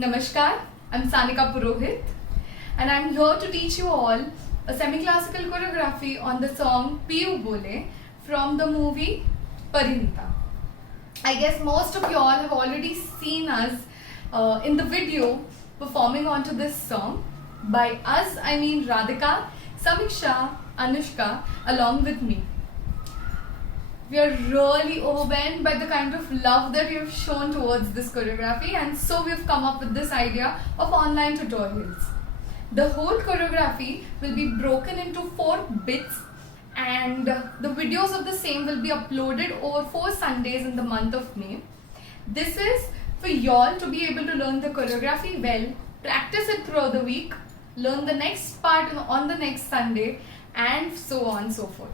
Namaskar, I'm Sanika Purohit and I'm here to teach you all a semi-classical choreography on the song Piyu Bole from the movie Parinta. I guess most of you all have already seen us in the video performing onto this song. By us, I mean Radhika, Samiksha, Anushka along with me. We are really overwhelmed by the kind of love that you have shown towards this choreography, and so we've come up with this idea of online tutorials. The whole choreography will be broken into 4 bits, and the videos of the same will be uploaded over 4 Sundays in the month of May. This is for y'all to be able to learn the choreography well, practice it throughout the week, learn the next part on the next Sunday, and so on and so forth.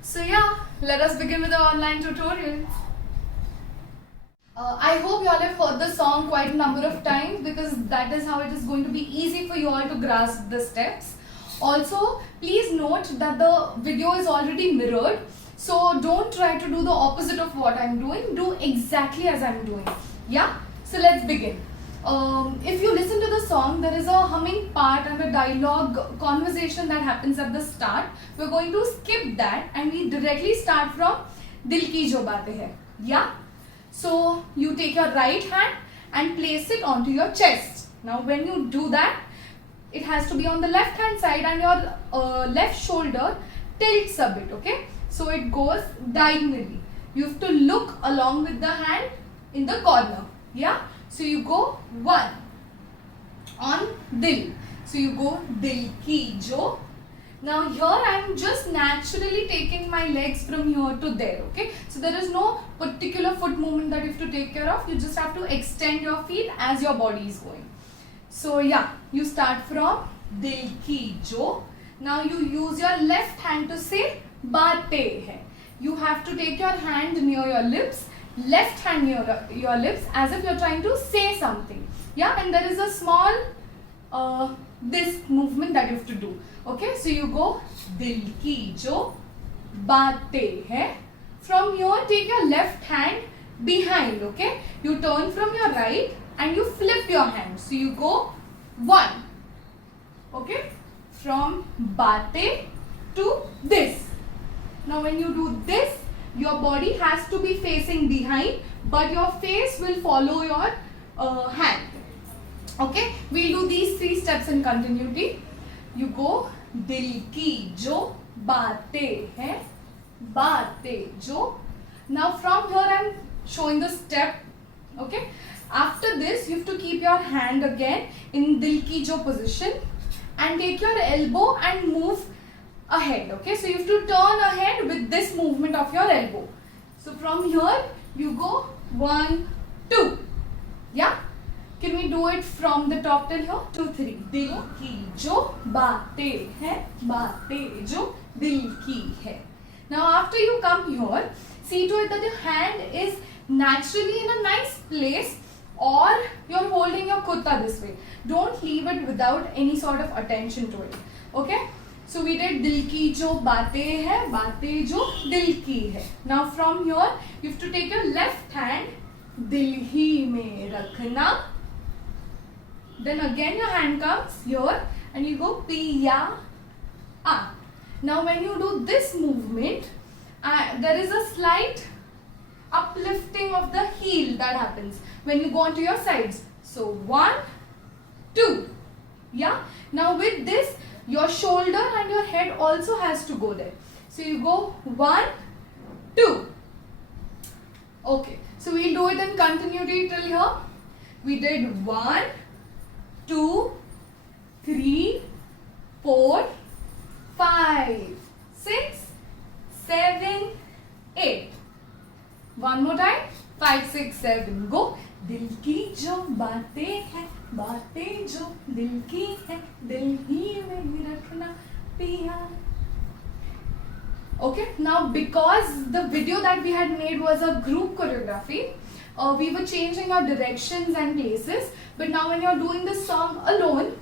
So yeah, let us begin with the online tutorial. I hope you all have heard the song quite a number of times, because that is how it is going to be easy for you all to grasp the steps. Also, please note that the video is already mirrored, so don't try to do the opposite of what I'm doing. Do exactly as I'm doing. Yeah? So let's begin. If you listen to the song, there is a humming part and a dialogue conversation that happens at the start. We're going to skip that and we directly start from Dil Ki Jo Baatein Hai. Yeah? So you take your right hand and place it onto your chest. Now when you do that, it has to be on the left hand side and your left shoulder tilts a bit, okay? So it goes diagonally. You have to look along with the hand in the corner. Yeah? So you go 1 on Dil. So you go Dil Ki Jo. Now here I am just naturally taking my legs from here to there. Okay. So there is no particular foot movement that you have to take care of. You just have to extend your feet as your body is going. So yeah, you start from Dil Ki Jo. Now you use your left hand to say Baatein Hai. You have to take your hand near your lips, left hand near your lips, as if you're trying to say something. Yeah, and there is a small this movement that you have to do. Okay, so you go Dil Ki Jo Baatein Hai. From here, take your left hand behind. Okay, you turn from your right and you flip your hand. So you go 1. Okay, from Baatein to this. Now when you do this, your body has to be facing behind, but your face will follow your hand. Okay, we'll do these 3 steps in continuity. You go Dil Ki Jo Baatein Hai, Baatein Jo. Now from here I'm showing the step. Okay, after this you have to keep your hand again in Dil Ki Jo position and take your elbow and move ahead. Okay, so you have to turn ahead with this movement of your elbow. So from here you go 1, 2. Yeah, can we do it from the top till here? 2, 3. Dil Ki Jo Baatein Hai, Baatein Jo, Dil Ki Hai. Now after you come here, see to it that your hand is naturally in a nice place, or you're holding your kurta this way. Don't leave it without any sort of attention to it. Okay, so we did Dil Ki Jo Baatein Hai, Baatein Jo, Dil Ki Hai. Now from here you have to take your left hand, Dil Hi Mein Rakhna. Then again your hand comes here and you go Piya A. Now when you do this movement, there is a slight uplifting of the heel that happens when you go onto your sides. So 1, 2. Yeah. Now with this, your shoulder and your head also has to go there. So you go 1, 2. Okay. So we'll do it in continuity till here. We did 1, 2, 3, 4, 5, 6, 7, 8. One more time. 5, 6, 7. Go. Dil Ki Jo Baatein Hai, Baatein Jo, Dil Ki Hai, Dil Hi Mein Rakhna Piya. Okay, now because the video that we had made was a group choreography, we were changing our directions and places, but now when you're doing this song alone,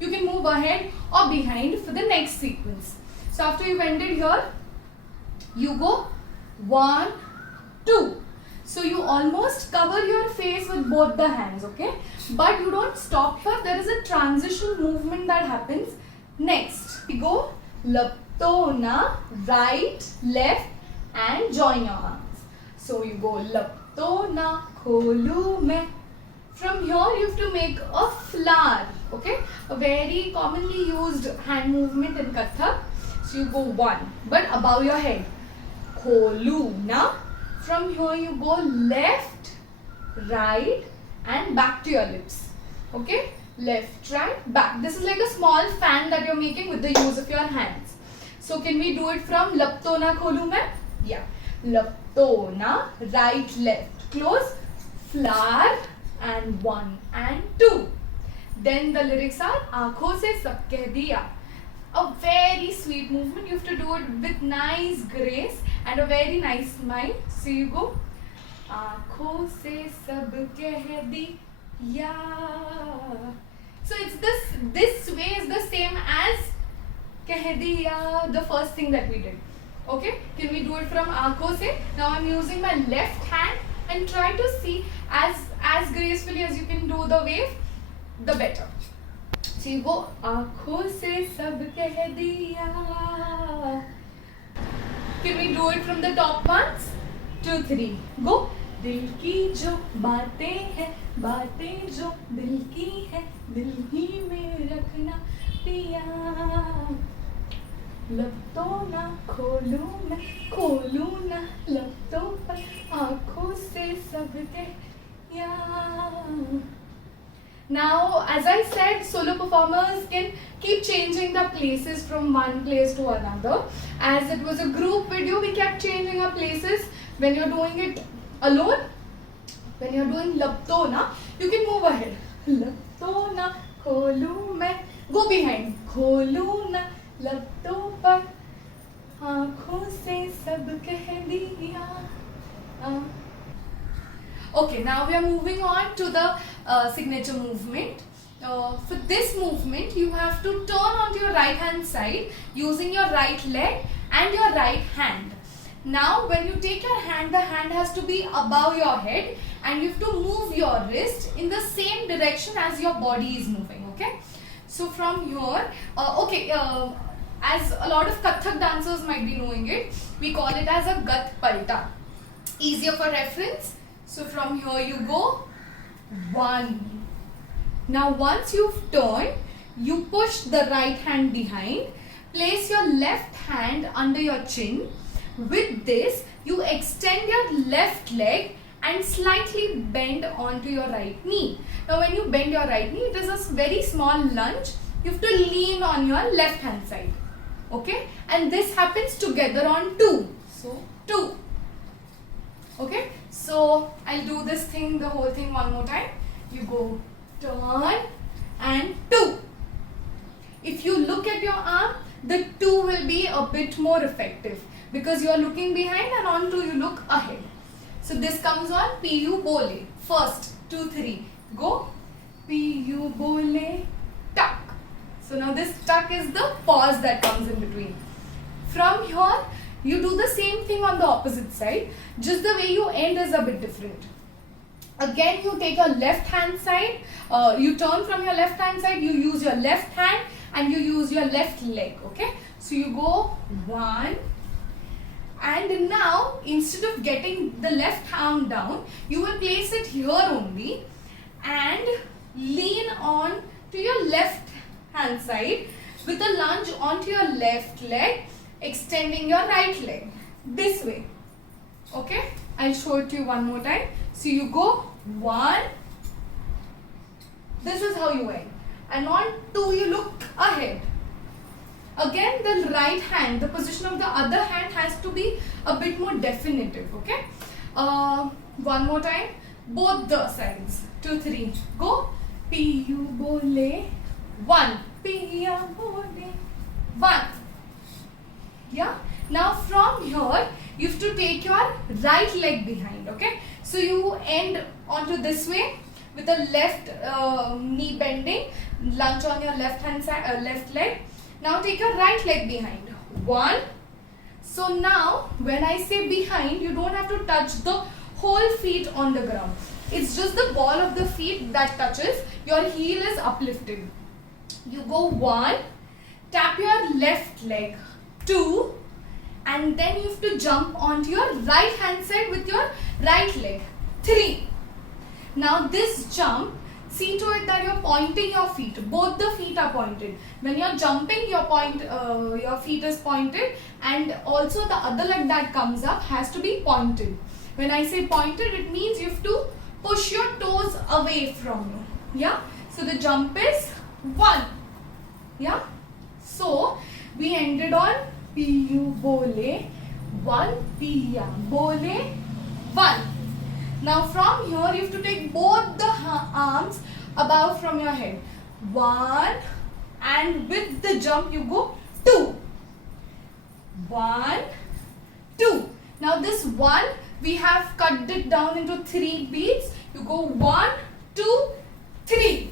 you can move ahead or behind for the next sequence. So after you've ended here, you go 1, 2. So you almost cover your face with both the hands, okay? But you don't stop here. There is a transition movement that happens. Next, we go Laptona, right, left, and join your arms. So you go Laptona, kholu main. From here you have to make a flower, okay? A very commonly used hand movement in Kathak. So you go 1, but above your head. Kholu na. From here you go left, right, and back to your lips. Okay? Left, right, back. This is like a small fan that you're making with the use of your hands. So can we do it from Laptona kholu main? Yeah. Laptona, right, left. Close. Flower and 1 and 2. Then the lyrics are Aankhon se sab keh diya. A very sweet movement. You have to do it with nice grace and a very nice smile. So you go Aankhon se sab keh diya. So it's this way is the same as keh diya, the first thing that we did. Okay, can we do it from Aankhon se? Now I'm using my left hand and try to see as gracefully as you can do the wave, the better. So you go Aankhon se sab keh diya. Can we do it from the top ones? 2, 3. Go. दिल की जो बातें हैं, बातें जो दिल की हैं, दिल ही में रखना पिया. लफ्तों ना खोलूं मैं, खोलूं ना लफ्तों पर, आँखों से सब कह. Now, as I said, solo performers can keep changing the places from one place to another. As it was a group video, we kept changing our places. When you're doing it alone, when you're doing Laptona, you can move ahead. Laptona, kholu main. Go behind. Kholu na लफ्तों पर, आँखों से सब कह दिया. Okay, now we are moving on to the signature movement. For this movement, you have to turn onto your right hand side using your right leg and your right hand. Now, when you take your hand, the hand has to be above your head and you have to move your wrist in the same direction as your body is moving. Okay? So from here, as a lot of Kathak dancers might be knowing it, we call it as a Gat Palta. Easier for reference. So from here you go 1. Now once you've turned, you push the right hand behind. Place your left hand under your chin. With this, you extend your left leg and slightly bend onto your right knee. Now when you bend your right knee, it is a very small lunge. You have to lean on your left hand side. Okay, and this happens together on 2. So 2. Okay, so I'll do this thing, the whole thing one more time. You go turn and 2. If you look at your arm, the 2 will be a bit more effective because you are looking behind and on 2 you look ahead. So this comes on Pu Bole. First 2, 3. Go. Pu Bole tuck. So now this tuck is the pause that comes in between. From here, you do the same thing on the opposite side. Just the way you end is a bit different. Again, you take your left hand side. You turn from your left hand side. You use your left hand and you use your left leg. Okay. So you go 1. And now, instead of getting the left arm down, you will place it here only and lean on to your left hand side with a lunge onto your left leg, extending your right leg this way. Okay, I'll show it to you one more time. So you go 1. This is how you end. And on 2 you look ahead. Again, the right hand, the position of the other hand has to be a bit more definitive. Okay. One more time. Both the sides. 2, 3. Go. Pu Bole 1. Piya Bole 1. Yeah. Now from here, you have to take your right leg behind. Okay. So you end onto this way with the left knee bending, lunge on your left hand side, left leg. Now take your right leg behind. 1. So now when I say behind, you don't have to touch the whole feet on the ground. It's just the ball of the feet that touches. Your heel is uplifted. You go 1, tap your left leg, 2, and then you have to jump onto your right hand side with your right leg, 3. Now this jump, see to it that you're pointing your feet. Both the feet are pointed. When you're jumping, your feet is pointed, and also the other leg that comes up has to be pointed. When I say pointed, it means you have to push your toes away from you. Yeah. So the jump is 1. Yeah. So we ended on piyu bole 1, piya bole 1. Now from here you have to take both the arms above from your head. 1, and with the jump you go 2. 1, 2. Now this 1 we have cut it down into 3 beats. You go 1, 2, 3.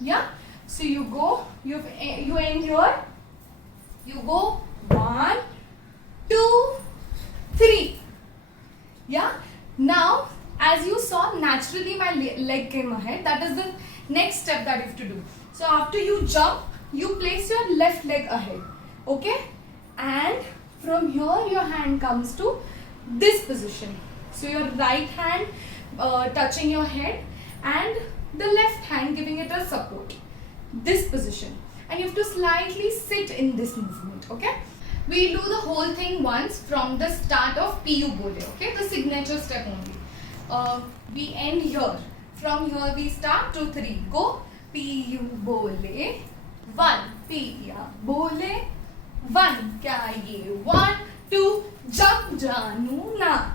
Yeah. So you go, you end here. You go 1, 2, 3. Yeah. Now, as you saw, naturally my leg came ahead. That is the next step that you have to do. So after you jump, you place your left leg ahead. Okay? And from here your hand comes to this position. So your right hand touching your head and the left hand giving it a support. This position. And you have to slightly sit in this movement. Okay? We do the whole thing once from the start of piyu bole. Okay? The signature step only. We end here. From here we start 2, 3. Go. Piyu bole 1. Piya bole 1. Kya ye 1, 2. Jump janu na.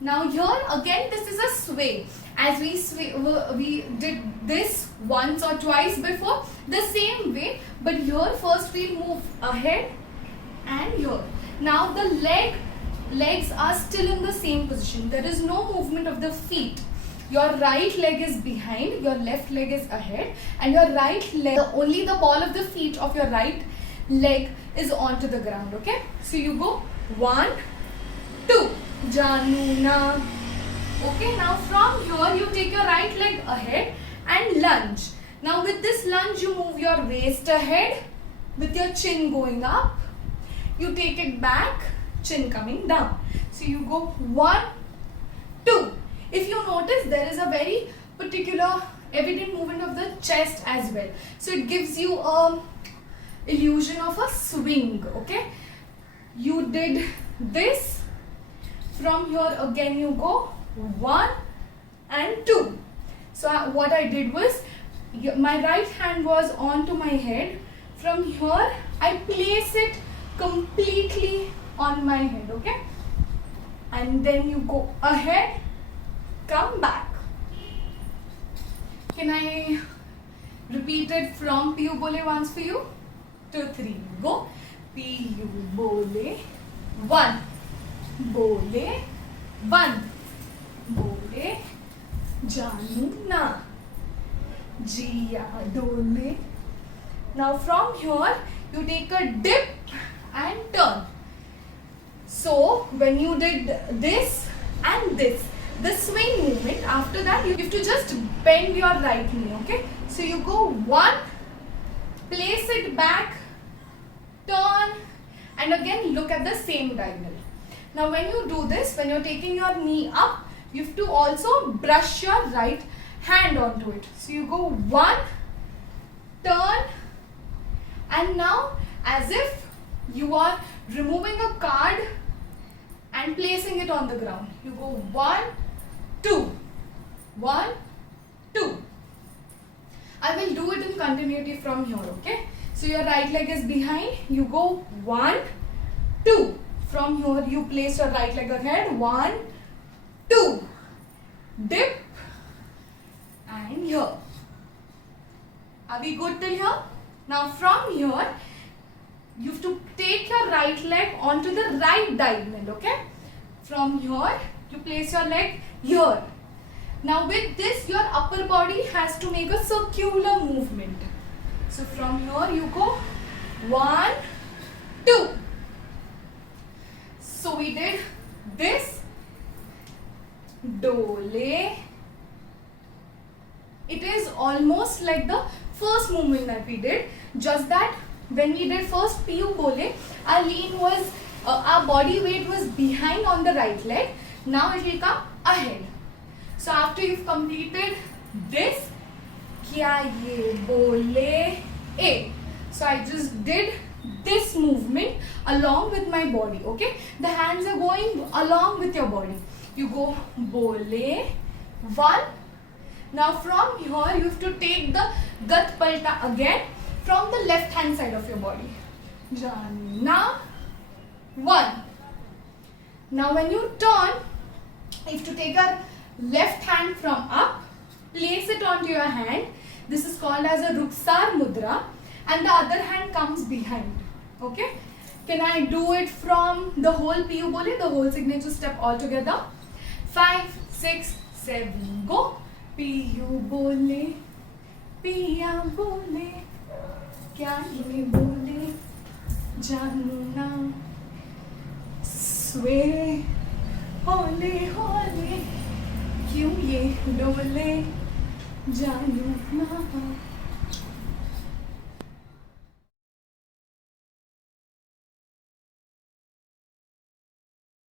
Now here again this is a sway. As we did this once or twice before, the same way, but here first we move ahead and here. Now the legs are still in the same position. There is no movement of the feet. Your right leg is behind, your left leg is ahead, and your right leg, only the ball of the feet of your right leg is onto the ground. Okay? So you go 1, 2. Januna. Okay, now from here you take your right leg ahead and lunge. Now with this lunge you move your waist ahead with your chin going up. You take it back, chin coming down. So you go 1, 2. If you notice, there is a very particular evident movement of the chest as well. So it gives you a illusion of a swing. Okay, you did this. From here again you go 1 and 2. So what I did was, my right hand was onto my head. From here I place it completely on my head. Okay, and then you go ahead, come back. Can I repeat it from piyu bole once for you? 2, 3. Go. Piyu bole 1. Bole 1. Bole janu na. Jiya dole. Now from here you take a dip and turn. So when you did this and this, the swing movement, after that you have to just bend your right knee. Okay, so you go 1, place it back, turn, and again look at the same diagonal. Now when you do this, when you're taking your knee up, you have to also brush your right hand onto it. So you go 1, turn, and now as if you are removing a card and placing it on the ground. You go 1, 2. 1, 2. I will do it in continuity from here. Okay, so your right leg is behind. You go 1, 2. From here you place your right leg ahead. 1, 2. Dip and here. Are we good till here? Now from here you have to take your right leg onto the right diagonal. Okay, from here you place your leg here. Now with this your upper body has to make a circular movement. So from here you go 1, 2. So we did this dole. It is almost like the first movement that we did, just that when we did first piyu bole, our lean was, our body weight was behind on the right leg. Now it will come ahead. So after you've completed this, kya ye bole a. So I just did this movement along with my body. Okay, the hands are going along with your body. You go bole one. Now from here you have to take the gat palta again from the left hand side of your body. Jana one. Now when you turn, you have to take a left hand from up, place it onto your hand. This is called as a Ruksar Mudra, and the other hand comes behind. Okay? Can I do it from the whole piyu bole, the whole signature step all together? 5, 6, 7, go. पियू बोले पिया बोले क्या ये बोले जानू ना सवेरे होले होले क्यों ये डोले जानू ना